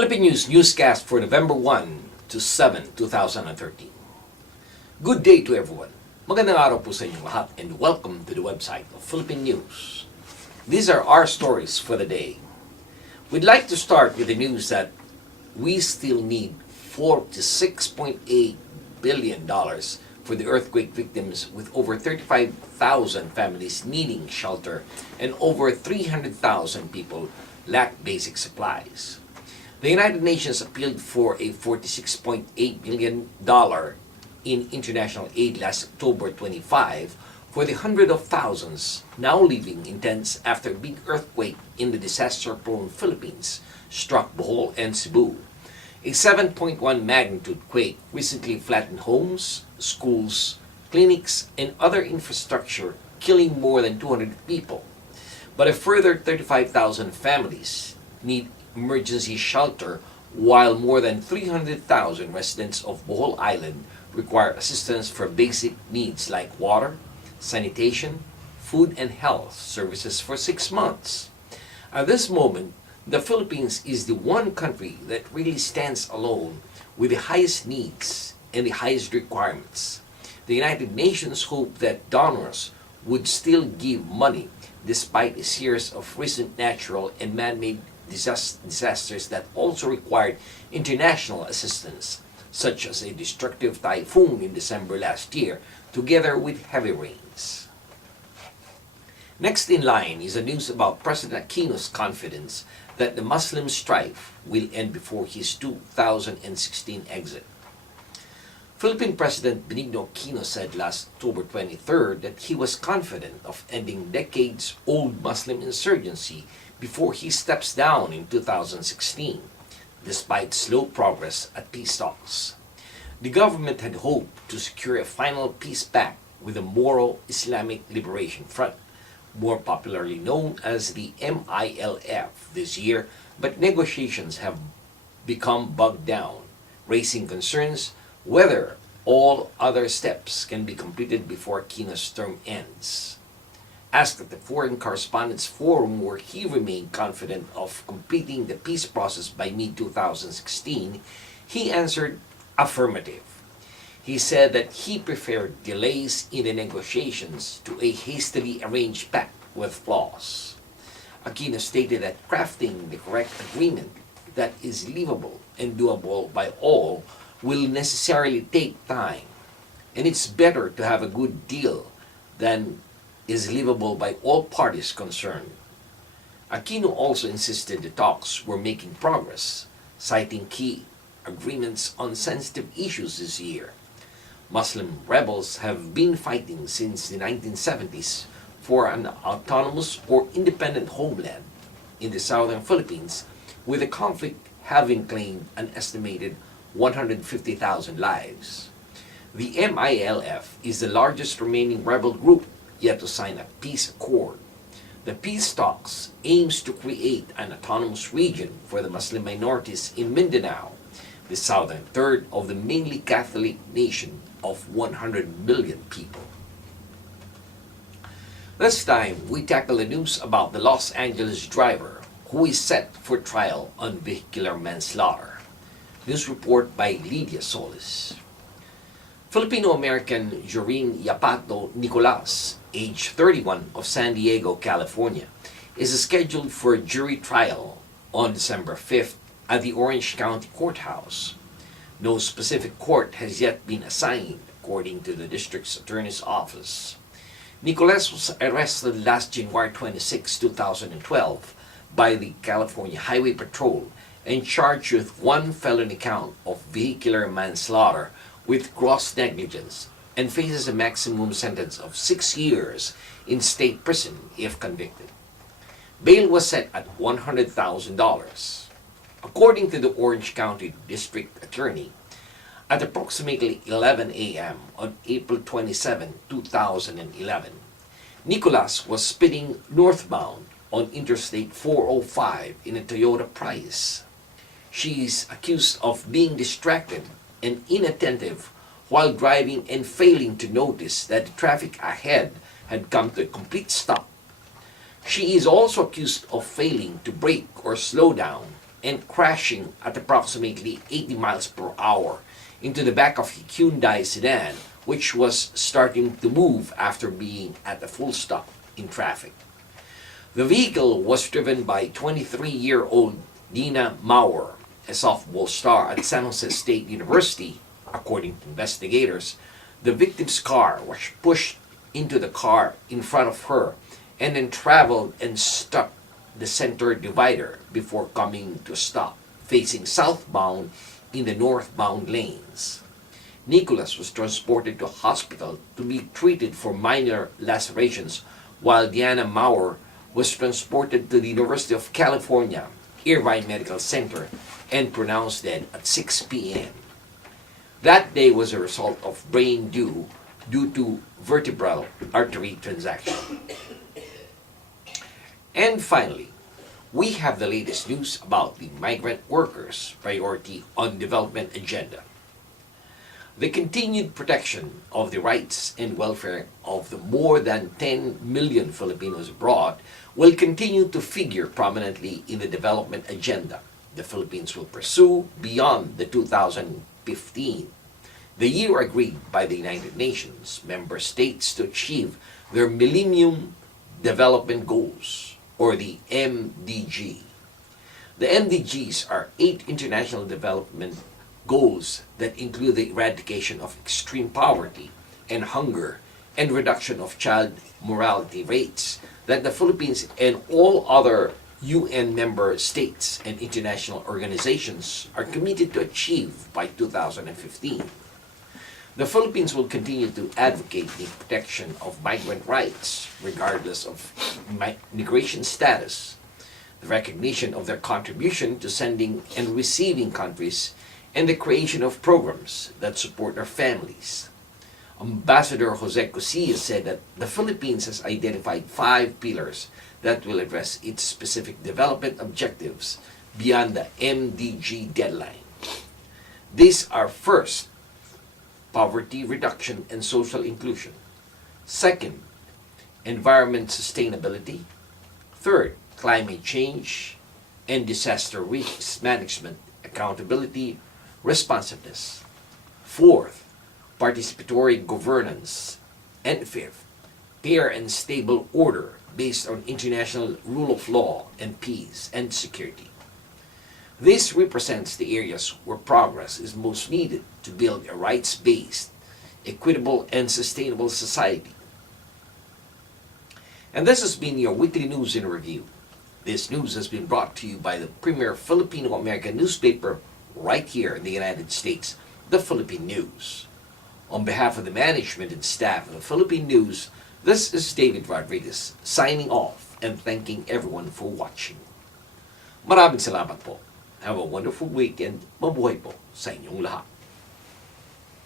Philippine News newscast for November 1 to 7, 2013. Good day to everyone. Magandang araw po sa inyong lahat and welcome to the website of Philippine News. These are our stories for the day. We'd like to start with the news that we still need $46.8 billion for the earthquake victims, with over 35,000 families needing shelter and over 300,000 people lack basic supplies. The United Nations appealed for a $46.8 billion in international aid last October 25 for the hundreds of thousands now living in tents after a big earthquake in the disaster-prone Philippines struck Bohol and Cebu. A 7.1 magnitude quake recently flattened homes, schools, clinics, and other infrastructure, killing more than 200 people. But a further 35,000 families need emergency shelter, while more than 300,000 residents of Bohol Island require assistance for basic needs like water, sanitation, food, and health services for 6 months. At this moment, the Philippines is the one country that really stands alone with the highest needs and the highest requirements. The United Nations hoped that donors would still give money despite a series of recent natural and man-made disasters that also required international assistance, such as a destructive typhoon in December last year, together with heavy rains. Next in line is the news about President Aquinos' confidence that the Muslim strife will end before his 2016 exit. Philippine President Benigno Aquino said last October 23rd that he was confident of ending decades-old Muslim insurgency before he steps down in 2016, despite slow progress at peace talks. The government had hoped to secure a final peace pact with the Moro Islamic Liberation Front, more popularly known as the MILF, this year, but negotiations have become bogged down, raising concerns whether all other steps can be completed before Aquino's term ends. Asked at the Foreign Correspondents' Forum where he remained confident of completing the peace process by mid-2016, he answered affirmative. He said that he preferred delays in the negotiations to a hastily arranged pact with flaws. Aquino stated that crafting the correct agreement that is livable and doable by all will necessarily take time, and it's better to have a good deal than is livable by all parties concerned. Aquino also insisted the talks were making progress, citing key agreements on sensitive issues this year. Muslim rebels have been fighting since the 1970s for an autonomous or independent homeland in the southern Philippines, with the conflict having claimed an estimated 150,000 lives. The MILF is the largest remaining rebel group yet to sign a peace accord. The peace talks aims to create an autonomous region for the Muslim minorities in Mindanao, the southern third of the mainly Catholic nation of 100 million people. This time, we tackle the news about the Los Angeles driver who is set for trial on vehicular manslaughter. News report by Lydia Solis. Filipino-American Jorin Yapato Nicolas, age 31, of San Diego, California, is scheduled for a jury trial on December 5th at the Orange County Courthouse. No specific court has yet been assigned, according to the district's attorney's office. Nicolas was arrested last January 26, 2012 by the California Highway Patrol and charged with one felony count of vehicular manslaughter with gross negligence, and faces a maximum sentence of 6 years in state prison if convicted. Bail was set at $100,000. According to the Orange County District Attorney, at approximately 11 a.m. on April 27, 2011, Nicolas was speeding northbound on Interstate 405 in a Toyota Prius. She is accused of being distracted and inattentive while driving and failing to notice that the traffic ahead had come to a complete stop. She is also accused of failing to brake or slow down and crashing at approximately 80 miles per hour into the back of a Hyundai sedan, which was starting to move after being at a full stop in traffic. The vehicle was driven by 23-year-old Dina Maurer, a softball star at San Jose State University. According to investigators, the victim's car was pushed into the car in front of her and then traveled and struck the center divider before coming to a stop, facing southbound in the northbound lanes. Nicholas was transported to a hospital to be treated for minor lacerations, while Diana Maurer was transported to the University of California, Irvine Medical Center, and pronounced dead at 6 p.m. That day was a result of brain due to vertebral artery transaction. And finally, we have the latest news about the migrant workers' priority on development agenda. The continued protection of the rights and welfare of the more than 10 million Filipinos abroad will continue to figure prominently in the development agenda the Philippines will pursue beyond the 2015, the year agreed by the United Nations member states to achieve their Millennium Development Goals, or the MDG. The MDGs are 8 international development goals that include the eradication of extreme poverty and hunger and reduction of child mortality rates that the Philippines and all other UN member states and international organizations are committed to achieve by 2015. The Philippines will continue to advocate the protection of migrant rights, regardless of migration status, the recognition of their contribution to sending and receiving countries, and the creation of programs that support their families. Ambassador Jose Cosilla said that the Philippines has identified 5 pillars that will address its specific development objectives beyond the MDG deadline. These are: first, poverty reduction and social inclusion; second, environment sustainability; third, climate change and disaster risk management, accountability, responsiveness; fourth, participatory governance; and fifth, fair and stable order based on international rule of law and peace and security. This represents the areas where progress is most needed to build a rights-based, equitable, and sustainable society. And this has been your weekly news in review. This news has been brought to you by the premier Filipino-American newspaper right here in the United States, the Philippine News. On behalf of the management and staff of the Philippine News, this is David Rodriguez signing off and thanking everyone for watching. Maraming salamat po. Have a wonderful weekend. Mabuhay po sa inyong lahat.